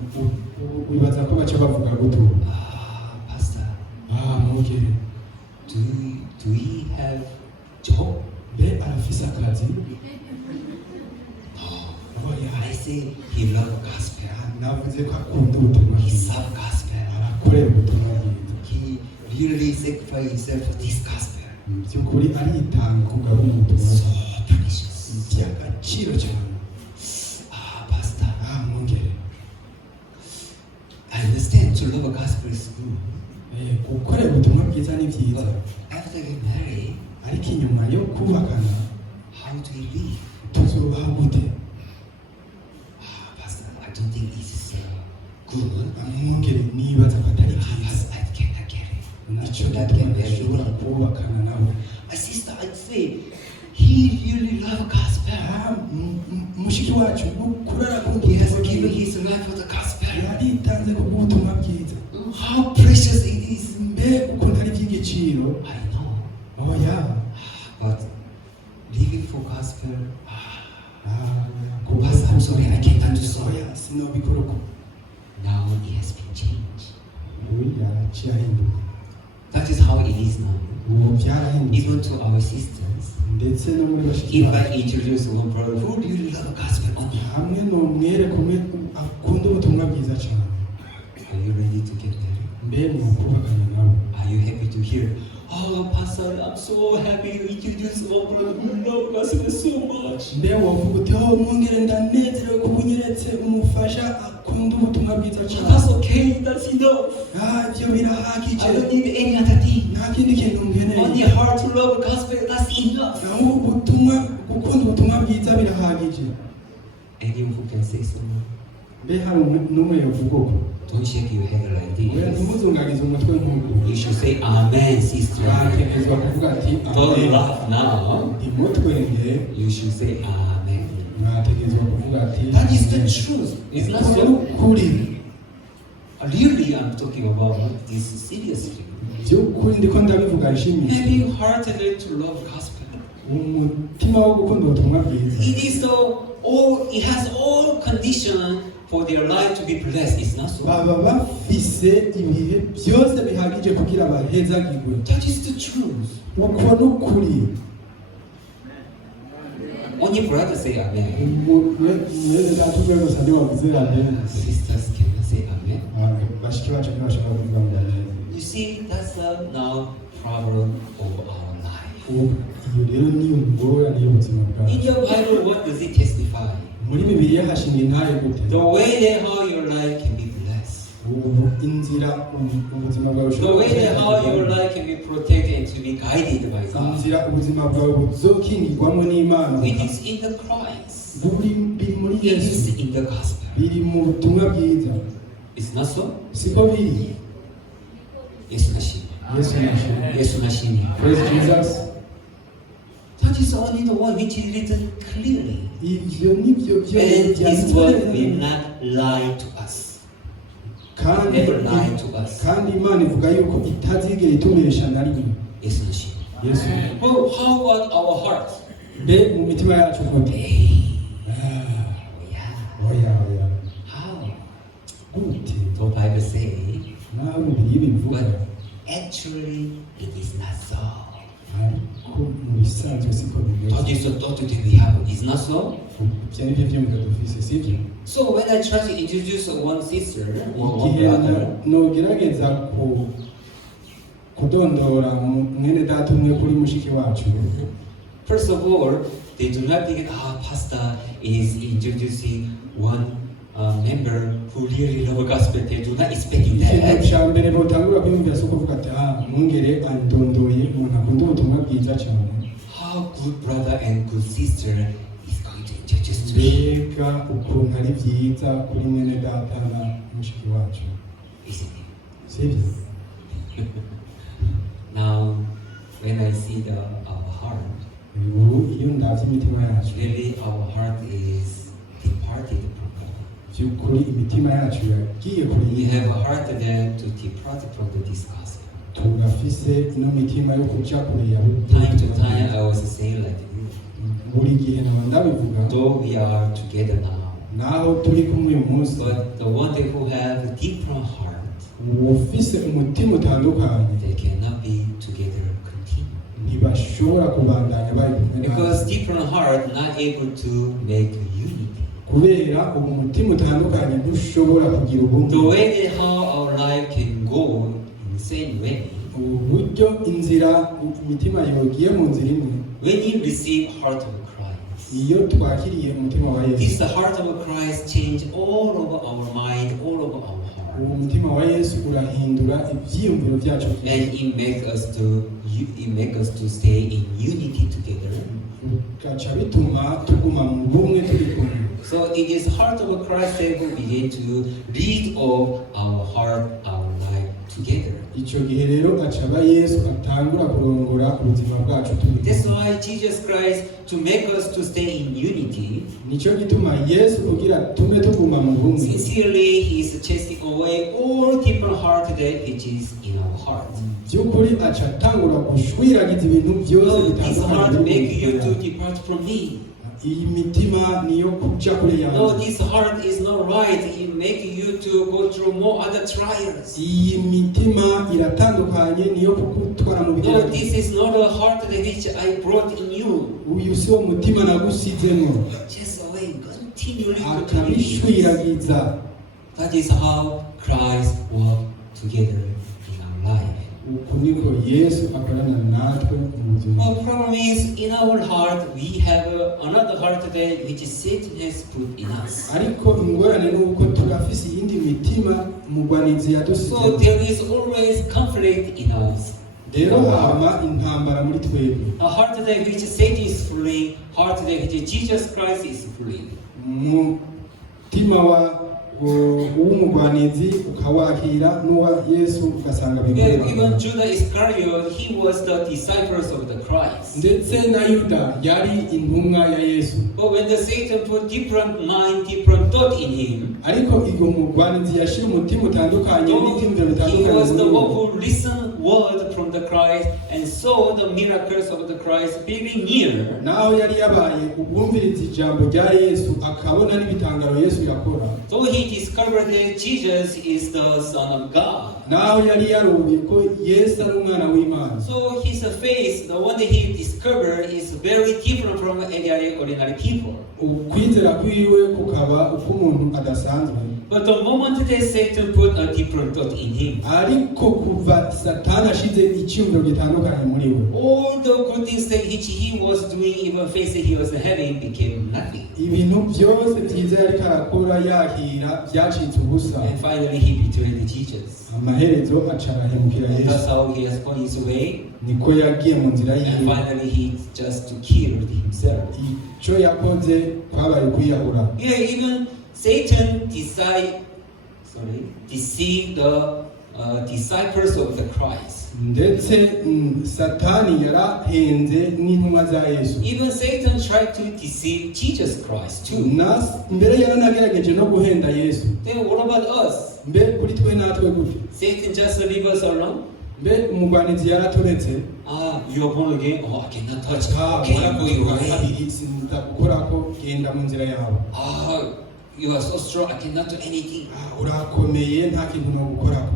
say he loved gospel. navuze ko akunda ubutumwa He bwiza served gospel. arakorera ubutumwa bwiza He really sacrificed himself for this gospel. mu by'ukuri aritanga kugabanya ubutumwa So precious. by'agaciro cyane Pastor, mwongere I understand to love a gospel is good. gukorera ubutumwa bwiza ni byiza But after we marry, ariko inyuma yo kubakana how do we live? tuzubaho gute Pastor, I don't think it's good. mwongere nibaza ko atari byiza Pastor, I cannot get it. nicyo That gituma can marry. dushobora kubakana nawe A sister, I'd say, he really loved gospel. mushiki wacu ukuri arakunda He has ubutumwa given bwiza his life for the gospel. yaritanze ku bw'ubutumwa bwiza How precious it is. mbe ukuntu ari iby'igiciro I know. oya But living for gospel, kuba Pastor, I'm sorry, I can't do so. oya sinabikora uko Now it has been changed. ubu yaraciye ahinduka That is how it is now. ubu byarahindutse Even to our sisters. ndetse no muri bashiki If bacu I introduce one brother who really love gospel, hamwe n'umwere kumwe akunda ubutumwa bwiza cyane are you ready to get married? mbe ni ukubakana nawe Are you happy to hear? Oh, Pastor, I'm so happy you introduce one brother who love gospel so much. mbe wavuga uti aho mwongere ndanezerewe kuba unyeretse umufasha akunda ubutumwa bwiza cyane That's okay, that's enough. ibyo birahagije I don't need any other thing. nta kindi kintu Only nkeneye heart to love gospel, that's enough. naho ubutumwa gukunda ubutumwa bwiza birahagije Anyone who can say so? mbe hari n'umwe yavuga uko Don't shake your head like oya this. ntimuzungagize umutwe nk'uku You should say amen, sister. mwatekerezwa kuvuga ati Don't amen laugh now. ntimutwenge You should say amen. mwatekerezwa kuvuga ati That is the truth. It's not so. ukuri Really, I'm talking about this seriously. by'ukuri ndiko ndabivuga rishimisha Having heartedly to love gospel. umutima wo gukunda ubutumwa bwiza It is so. It has all condition for their life to be blessed. It's not so. baba bafise ibihe byose bihagije kugira bahezagirwe That is the truth. uko n'ukuri Only brother say amen. mwene datubwe gusa ndi wavuze amen Sisters cannot say amen. bashiki bacu ntibashobora kuvuga ngo amen You see, that's now problem of our life. iyo rero niyo ngorane y'ubuzima In bwacu your Bible, what does it testify? muri bibiliya hashinga intaye gute The way that how your life can be blessed. ubu inzira ubuzima bwawe The way that how your life can be protected and to be guided by God. inzira ubuzima bwawe buzokingirwamo n'imana It is in the Christ. biri muri It yesu is in the gospel. biri mu butumwa bwiza It's not so? siko biri Yesu nashimye. yesu nashimye Yesu nashimye. praise jesus That is only the one which is written clearly. ibyo nibyo And His word will byanditse not lie to us. kandi Never lie to us. kandi imana ivuga yuko itazigera itumeresha na rimwe Yesu nashimye. yesu Well, how about our heart? mbe mu mitima yacu gute Hey. oya oya How? gute The Bible say, naho bibiri bivuga but actually it is not so. ariko mu bisanzwe siko That bimeze is the thought that we have. It's not so. ibyo nibyo byumvira dufise sibyo So when I try to introduce one sister or one igihe brother, nogerageza kudondora mwene data umwe kuri mushiki wacu first of all, they do not think, pastor is introducing one member who really love gospel. They do not expect ikintu that. cya mbere botangura kwiyumvira si ukuvuga ati mwungere andondoye umuntu akunda ubutumwa bwiza cyane How good brother and good sister is going to introduce to me. mbega ukuntu ari byiza kuri mwene data na mushiki wacu Isn't it? sibyo Now, when I see our heart, ubu iyo ndabye imitima yacu really our heart is departed from God. by'ukuri imitima yacu yagiye kuri We have a heart then to depart from this gospel. tugafise ino mitima yo kuja kure ya Time to time, I was saying like this. buri gihe naba ndabivuga Though we are together now, naho turi kumwe uyu munsi but the one that who have a different heart, ufise umutima utandukanye they cannot be together continue. ntibashobora kubandanya bari kumwe nawe Because different heart not able to make unity. kubera umutima utandukanye ntushobora kugira ubumwe. The way how our life can go in the same way. Uburyo inzira imitima yogiye mu nzira imwe. When you receive heart of Christ, iyo twakiriye umutima wa Yesu, this the heart of Christ change all over our mind, all over our heart. uwo mutima wa Yesu urahindura ibyiyumviro byacu, And it make us to stay in unity together. gaca bituma tuguma mu bumwe turi kumwe. So it is heart of Christ that will begin to lead of our heart, our life together. Icyo gihe rero acaba Yesu atangura kurongora ubuzima bwacu turi. That's why Jesus Christ, to make us to stay in unity, nicyo gituma Yesu kugira tume tuguma mu bumwe, sincerely he is chasing away all different heart that which is in our heart. by'ukuri aca atangura gushwiragiza ibintu byose No, this heart bitandukanye. make you to depart from me. iyi mitima niyo kuja kure No, yanjye. this heart is not right. It make you to go through more other trials. iyi mitima iratandukanye niyo kugutwara mu No, bigeragezo. this is not a heart that which I brought in you. uyu si wo mutima nagusizemo, Just away, continually to akabishwiragiza. That is how Christ walked together in our life. uku niko Yesu akorana natwe mu buzima. Our problem is in our heart we have another heart today which Satan has put in us. ariko ingorane ni uko turafise iyindi mitima mugwanizi So yadusize. there is always conflict in us. rero hama intambara muri twebwe. A heart today which Satan is fleeing, heart today which Jesus Christ is fleeing. mutima w'umugwanizi ukawakira n'uwa Yesu ugasanga bigorana. Even Judah Iscariot, he was the disciples of the Christ. ndetse na Yuda yari intumwa ya Yesu, But when the Satan put different mind, different thought in him, ariko iyo mugwanizi yashira umutima utandukanye n'ibyiyumviro he bitandukanye was the muri we. one who listened word from the Christ and saw the miracles of the Christ very near. naho yari yabaye ubwumviriza ijambo rya Yesu akabona n'ibitangaro Yesu yakora, So he discovered that Jesus is the Son of God. naho yari yarumye ko Yesu ari umwana w'Imana. So his face, the one that he discovered, is very different from any other ordinary people. ukwizera kwiwe kukaba uko umuntu adasanzwe. But the moment that Satan put a different thought in him, ariko kuva Satani ashize icyumviro gitandukanye muri we, all the good things that which he was doing, even faith that he was having, became nothing. ibintu byose byiza yariko arakora yakira byacitse ubusa. And finally he betrayed Jesus. amaherezo aca arahemukira And that's Yesu, how he has gone his way. niko yagiye mu nzira And yiwe. finally he just killed himself. icyo yakoze kwabaye kwiyahura. Here even Satan deceived the disciples of the Christ. ndetse Satani yarahenze n'intumwa za Yesu. Even Satan tried to deceive Jesus Christ too. mbere yaranagerageje no guhenda Yesu. Then what about us? mbe kuri twe natwe gute? Satan just leave us alone? mbe umugwanizi yaraturetse. You are born again? Oh, I cannot touch. kabiri Cannot go your way. sindagukorako genda mu nzira yawe. You are so strong. I cannot do anything. urakomeye nta kintu no gukorako.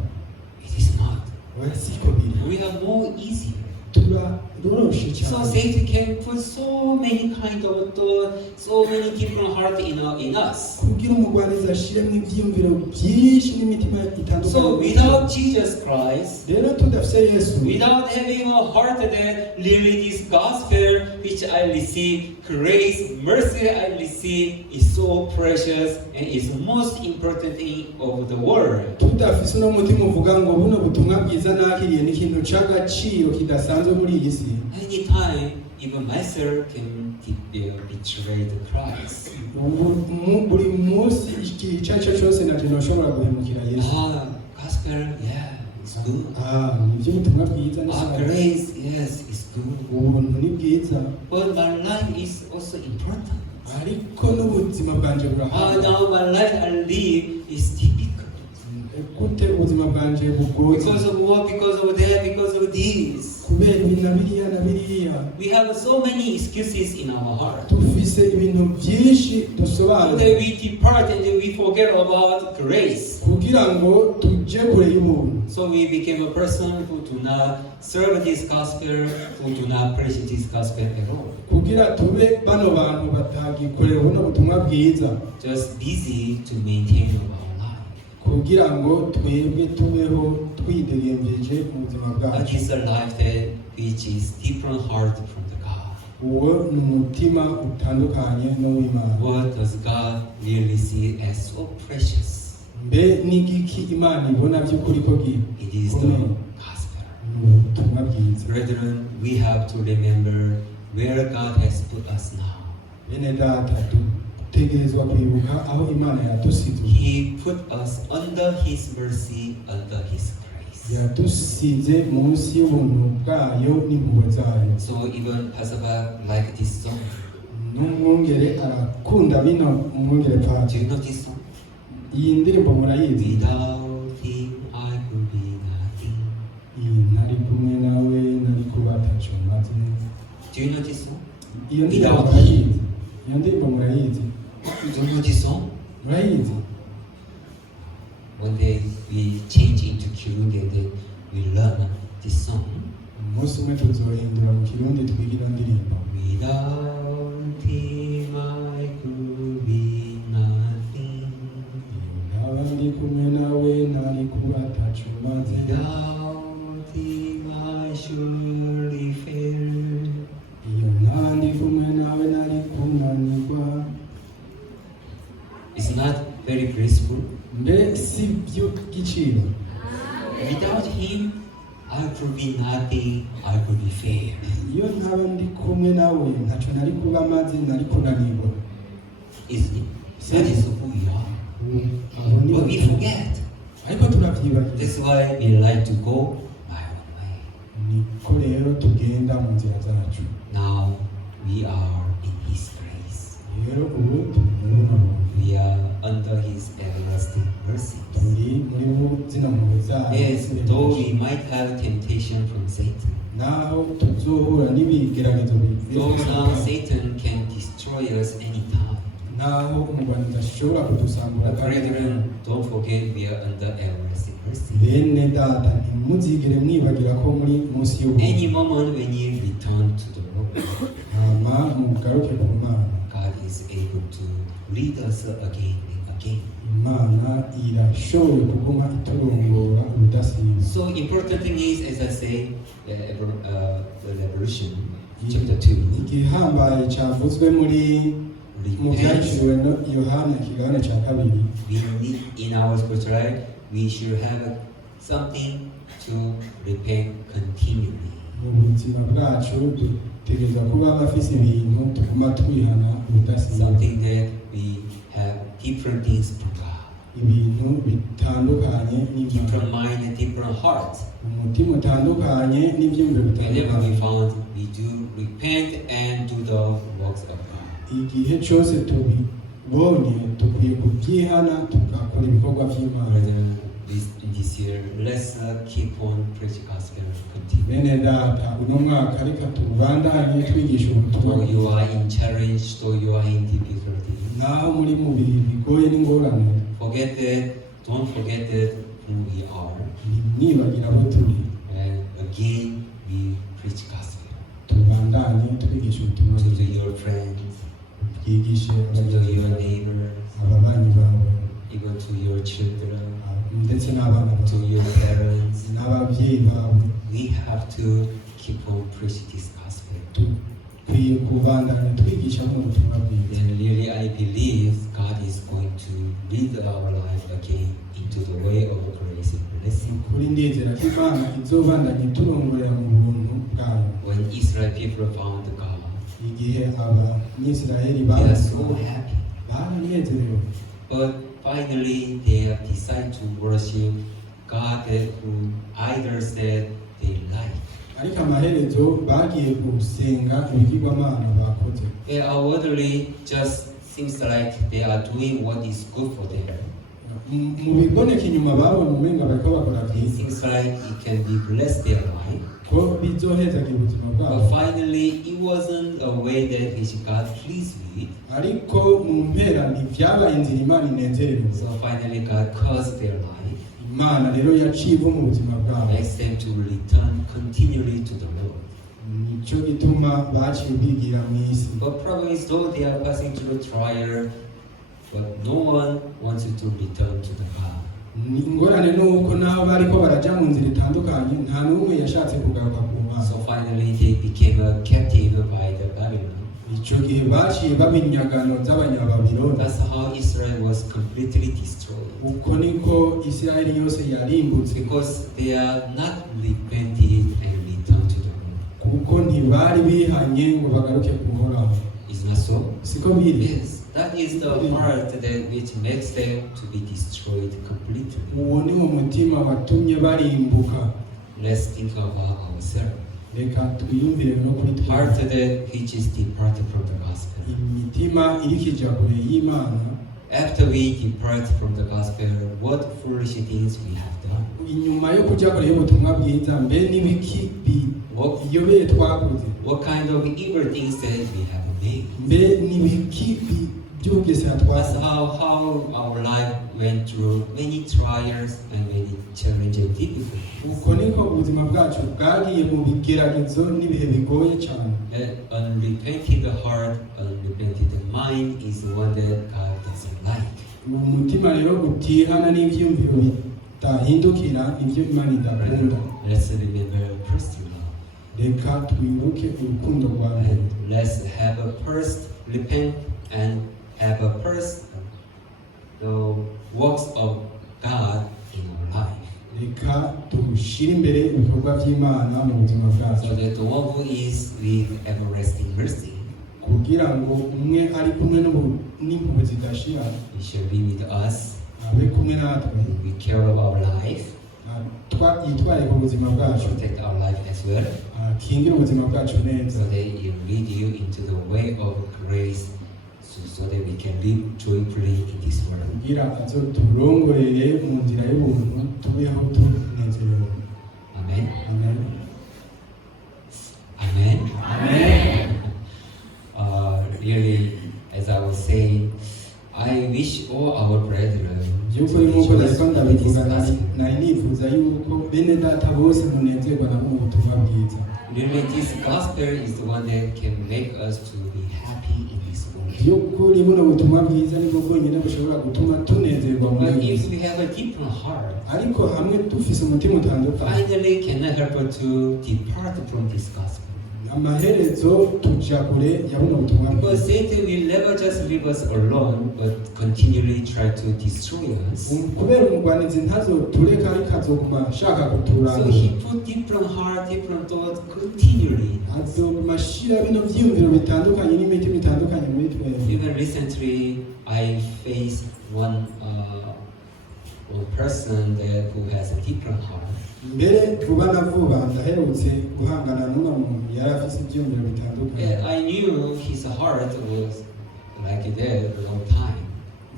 It is not. oya siko biri. We are more easy. turoroshe So cyane. Satan can put so many kind of thought, so many different heart in us. kugira umugwanizi ashiremo ibyiyumviro byinshi n'imitima itandukanye. So without Jesus Christ, rero tudafise Yesu, without having a heart that really this gospel which I receive, grace, mercy I receive is so precious and is the most important thing of the world. tudafise uno mutima uvuga ngo buno butumwa bwiza nakiriye ni ikintu c'agaciro kidasanzwe muri iyi si. Anytime, even myself can betray the Christ. buri munsi igihe icyo ari cyo cyose nacyo nashobora guhemukira Yesu. Gospel, yeah, it's good. nibyo butumwa bwiza ni sawa. Grace, yes, it's good. ubuntu ni bwiza, But my life is also important. ariko n'ubuzima bwanje burahamwe. Now my life I live is difficult. gute ubuzima bwanje bugoye? Because of what? Because of that? Because of this. kubera ibintu na biriya na biriya. We have so many excuses in our heart. Dufise ibintu byinshi So dusobanura that we depart and then we forget about grace. kugira ngo tujye kure y'ubuntu. So we became a person who do not serve this gospel, who do not preach this gospel at all. Kugira tube bano bantu batagikorera buno butumwa bwiza, Just busy to maintain our life. kugira ngo twebwe tubeho twidegemvyeje mu buzima But bwacu. it's a life that which is different heart from the God. Uwo ni umutima utandukanye n'uw'Imana. What does God really see as so precious? Mbe n'igiki Imana ibona by'ukuri ko It is the gikomeye? gospel. Ni ubutumwa bwiza. Brethren, we have to remember where God has put us now. Bene data, dutegerezwa kwibuka aho Imana yadusize. He put us under His mercy, under His grace. Yadusize munsi y'ubuntu bwayo n'impuhwe zayo. So even Pastor like this song. N'umwungere arakunda bino umwungere Do Padiri. you know this song? Iyi ndirimbo murayizi? Without Him, I could be nothing. Iyi ntari kumwe nawe nari kuba ataco maze. Do you know this song? Iyo ndirimbo Without murayizi? Iyo ndirimbo murayizi? You don't know this song? Murayizi? One day we change into Kirundi and then we learn this song. Umunsi umwe tuzohindura mu Kirundi twiga ino ndirimbo. Without Him, I could be nothing. Naba ndi kumwe nawe nari kuba ataco maze. Without Him, I surely fail. Iyo naba ndi kumwe nawe nari kunanirwa. It's not very graceful. Mbe si by'igiciro. Without Him, I could be nothing. I could be fair. Iyo ntaba ndi kumwe nawe ntaco nari kuba maze nari kunanirwa. Isn't it? That is who we are. Abo ni But we forget. ariko turavyibagiza. That's why we like to go my own way. Niko rero tugenda mu nzira zacu. Now we are in His grace. Rero ubu tumubona We are under His everlasting mercy. turi muri zino mpuhwe zayo. Yes, though we might have temptation from Satan. Naho tuzohura n'ibigeragezo Though now bivuye. Satan can destroy us anytime. Naho umugwanyi ashobora kudusambura. But brethren, don't forget we are under everlasting mercy. Bene data ntimuzigere mwibagira ko muri munsi Any y'ubuntu. moment when you return to the Lord, Hama mugaruke ku Mana. God is able to lead us again and again. Imana irashoboye kuguma iturongora ubudasiba. So important thing is, as I say, the Revelation chapter 2. Igihambaye cyavuzwe muri mu Repent. byahishuriwe no Yohana ikigabane cya kabiri. We need in our spiritual life, we should have something to repent continually. Mu buzima bwacu dutegereza kuba bafise ibintu tuguma twihana ubudasiba. Something that we have different things from God. Ibintu bitandukanye n'Imana. Different mind and different heart. Umutima utandukanye n'ibyiyumviro Whenever we bitandukanye. found, we do repent and do the works of God. Igihe cyose tubibonye dukwiye kubyihana tugakora ibikorwa by'Imana. Brethren, this year, let's keep on preaching gospel continue. Bene data uno mwaka reka tubandanye twigisha ubutumwa Though you bwiza. are in challenge, though you are in difficulty, Naho muri mu bihe bigoye n'ingorane don't forget that who we are. ntimwibagira abo turi. And again, we preach gospel Tubandanye twigisha ubutumwa to bwiza. your friends, Twigishe to your neighbors, ababanyi bawe even to your children, ndetse n'abana to bawe your parents. n'ababyeyi bawe. We have to keep on preaching this gospel. Dukwiye kubandanya twigisha mu butumwa bwiza. And really, I believe God is going to lead our life again into the way of grace and blessing. Kuri ndizera ko Imana izobandanya iturongorera mu buntu bwayo. When Israel people found God, Igihe abanyisiraheli they are so happy. baranezerewe. But finally, they have decided to worship God who idols that they like. Ariko amaherezo bagiye gusenga ibigirwamana bakoze. They outwardly just seems like they are doing what is good for them. mu biboneka inyuma babona umenga bariko bakora It byiza seems like it can be blessed their life. ko bizohezagira ubuzima bwabo, But finally, it wasn't a way that which God pleased with. ariko mu mpera ntivyabaye inzira Imana inezererwa. So finally, God caused their life, Imana rero yaciye iva mu buzima bwabo, makes them to return continually to the Lord. nico gituma baciye bigira mu isi. But problem is, though they are passing through the trial, but no one wants you to return to the God. Ingorane nuko naho bariko baraja mu nzira itandukanye nta n'umwe yashatse kugaruka ku Mana. So finally, they became a captive by the Babylon. Ico gihe baciye baba inyagano z'abanyababironi. That's how Israel was completely destroyed. Uko niko Isirayeli yose yarimbutse, Because they are not repented and returned to the Lord. kuko ntibari bihanye ngo bagaruke kuhoraho. Is not so? Siko biri? Yes. That is the heart that which makes them to be destroyed completely. Uwo ni wo mutima watumye barimbuka. Let's think about ourselves. Reka twiyumvire no kuri Heart twe. that which is departed from the gospel. Imitima iriko ija kure y'Imana, After we depart from the gospel, what foolish things we have done? inyuma yo kuja kure y'ubutumwa bwiza, mbe n'ibiki biyobeye twakoze, What kind of evil things that we have made? mbe n'ibiki by'ubugesera That's twakoze. how our life went through many trials and many challenging difficulties. Uko niko ubuzima bwacu bwagiye mu bigeragezo n'ibihe bigoye cyane. That unrepented heart, unrepented mind is the one that God doesn't like. Uwo mutima rero utihana n'ivyumviro bitahindukira ivyo Imana idakunda. Let's remember first love. Reka twibuke urukundo rwa mbere. And let's have a first repent and have a first the works of God in our life. Reka tushire imbere ibikorwa by'Imana mu buzima So bwacu, that the one who is with everlasting mercy, kugira ngo umwe ari kumwe n'impuhwe zidashira he shall be with us, abe kumwe natwe, we care of our life, yitware ku buzima bwacu, protect our life as well, akingire ubuzima bwacu neza, so that he will lead you into the way of grace, so that we can live joyfully in this world. kugira azoturongorere mu nzira y'ubuntu tubeho tunezerewe. Amen. Amen. Amen. Amen. Really, as I was saying, I wish all our brethren by'ukuri nk'uko nariko ndabivuga, nari nifuza yuko bene data bose munezerwa na mu butumwa bwiza. Really, this gospel is the one that can make us to be happy in this world. By'ukuri buno butumwa bwiza nibwo bwonyine bushobora gutuma tunezerwa muri But iyi if si. we have a different heart, Ariko hamwe dufise umutima utandukanye, finally cannot help but to depart from this gospel. amaherezo tuja kure ya buno butumwa Because bwiza. Satan will never just leave us alone, but continually try to destroy us. Kubera umugwanizi ntazotureka ariko azoguma ashaka So kuturandura. he put different heart, different thoughts continually. Azoguma ashira bino vyiyumviro bitandukanye n'imitima itandukanye muri twebwe. Even recently, I faced one person that who has a different heart. Mbere vuba na vuba ndaherutse guhangana n'umwe muntu yari afise ivyiyumviro bitandukanye. And I knew his heart was like that a long time.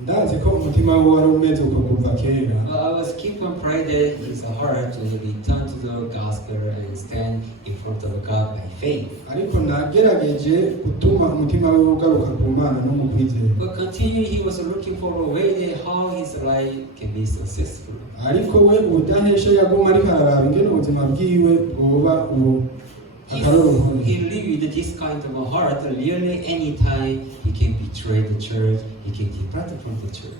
Ndazi ko umutima we wari umeze uko kuva kera. But I was keep on praying that his heart to return to the gospel and stand in front of God by faith. Ariko nagerageje gutuma umutima we ugaruka ku Mana no mu kwizera. But continually he was looking for a way that how his life can be successful. Ariko we ubudahesha yaguma ariko araraba ingene ubuzima bwiwe bwoba akaroruhore. If he lived with this kind of a heart, really anytime he can betray the church, he can depart from the church.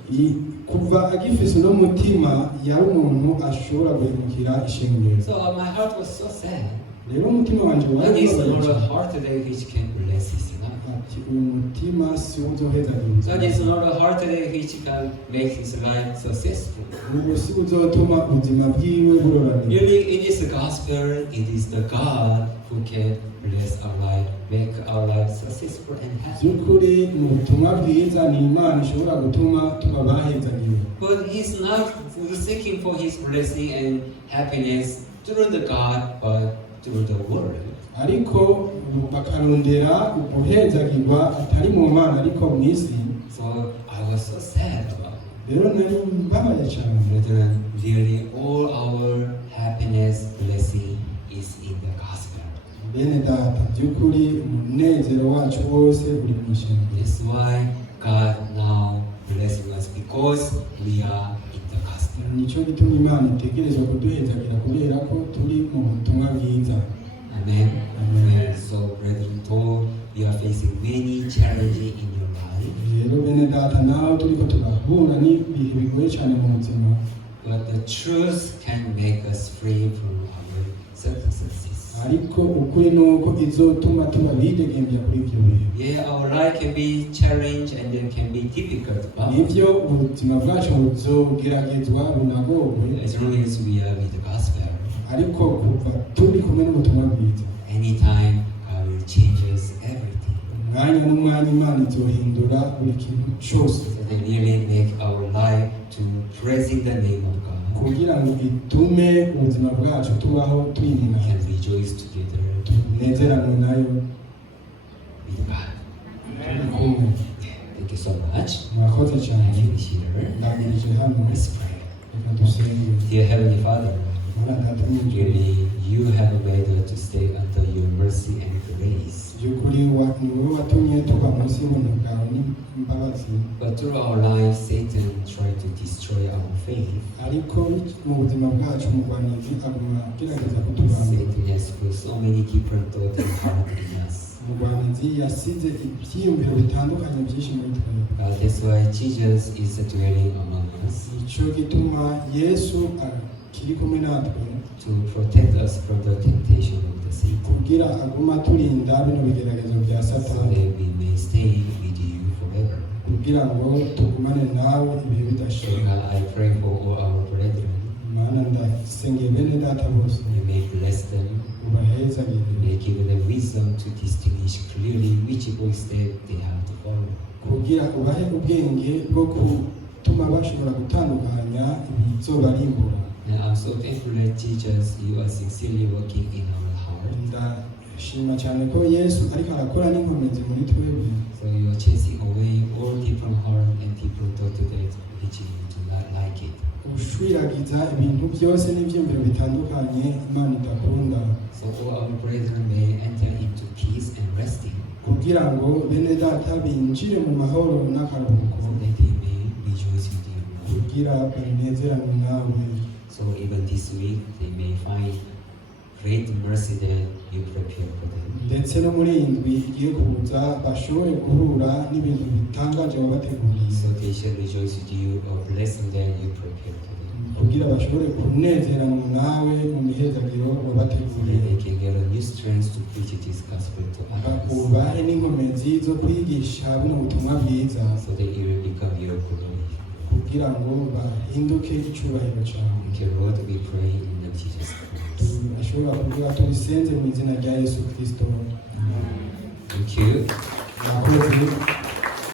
Kuva agifise uno mutima yari umuntu ashobora guhemukira ishengero. So my heart was so sad. Rero umutima wanje That wari is not ubabaye. a heart that which can bless his life. Ati uyu mutima si uzoheza ubuzima. That is not a heart that which can make his life successful. Ubu si uzotuma ubuzima bwiwe buroranira. Really, it is the gospel, it is the God who can bless our life, make our life successful and happy. By'ukuri mu butumwa bwiza ni Imana ishobora gutuma tuba bahezagiwe. But he's not seeking for his blessing and happiness through the God, but through the world. Ariko bakarondera uguhezagirwa atari mu Mana ariko mu isi. So I was so sad about it. rero nari mbabaye cyane. Brethren, really all our happiness, blessing is in the gospel. Bene data, by'ukuri umunezero wacu wose uri mu ishengero. That's why God now blessing us, because we are in the gospel. Nicyo gituma Imana itegerezwa kuduhezagira kubera ko turi mu butumwa bwiza. Amen. Amen. So, brethren, though you are facing many challenges in your life, Rero bene data, naho turiko turahura n'ibihe bigoye cyane mu buzima, but the truth can make us free from our circumstances. ariko ukuri ni uko izotuma tuba bidegembya kuri ibyo bihe. Yeah, our life can be challenged and it can be difficult, but Nibyo ubuzima bwacu buzogeragezwa bunagorwe, as long as we are with the gospel, ariko kuva turi kumwe n'ubutumwa bwiza, anytime God will changes everything. umwanya n'umwanya Imana izohindura buri kintu cyose So they really make our life to praising the name of God. kugira ngo itume ubuzima bwacu tubaho We twinina, can rejoice together tunezeranwe nayo with God. turi kumwe. Thank you so much. Murakoze cyane. I finish here. Ndangirije hano, Let's pray. reka dusenge. Dear Heavenly Father, Mana data mw'ijuru, really you have made us to stay under your mercy and grace. by'ukuri ni wowe watumye tuba munsi y'ubuntu bwawe n'imbabazi, But through our lives, Satan tried to destroy our faith. ariko mu buzima bwacu umugwanizi aguma agerageza kutubamba. Satan has put so many different thoughts and heart in us. Umugwanizi yasize ibyiyumviro bitandukanye byinshi muri twebwe. God, that's why Jesus is dwelling among us Nicyo gituma Yesu akiri kumwe natwe to protect us from the temptation of the Satan, kugira aguma turinda bino bigeragezo bya so Satani, that we may stay with you forever. kugira ngo tugumane nawe ibihe So bidashira. God, I pray for all our brethren. Mana ndasengeye bene data bose, You may bless them. ubahezagire, You may give them wisdom to distinguish clearly which step they have to follow. kugira ubahe ubwenge bwo gutuma bashobora gutandukanya ibizobarimbura. And I'm so thankful that Jesus, you are sincerely working in our heart. Ndashima cyane ko Yesu ariko arakora n'inkomezi muri twebwe, So you are chasing away all different harm and different thoughts that which you do not like it. ushwiragiza ibintu byose n'ibyumviro bitandukanye Imana idakunda, So all our brethren may enter into peace and resting, kugira ngo bene data binjire mu mahoro n'akaruhuko, so that they may rejoice with you. kugira banezerane nawe. So even this week they may find great mercy that you prepare for them. Ndetse no muri iyi ndwi igiye kuza bashobore guhura n'ibintu bitangaje wabateguriye, So they shall rejoice with you of blessing that you prepare for them. kugira bashobore kunezerana nawe mu mihezagiro So wabateguriye, that they can get a new strength to preach this gospel to others. ubahe n'inkomezi zo kwigisha buno butumwa bwiza, So that it will become your glory. kugira ngo bahinduke icyubahiro cyawe. Thank you, Lord, we pray in the name of Jesus Christ. Ashobora kugira tubisenze mu izina rya Yesu Kristo. Thank you. Murakoze.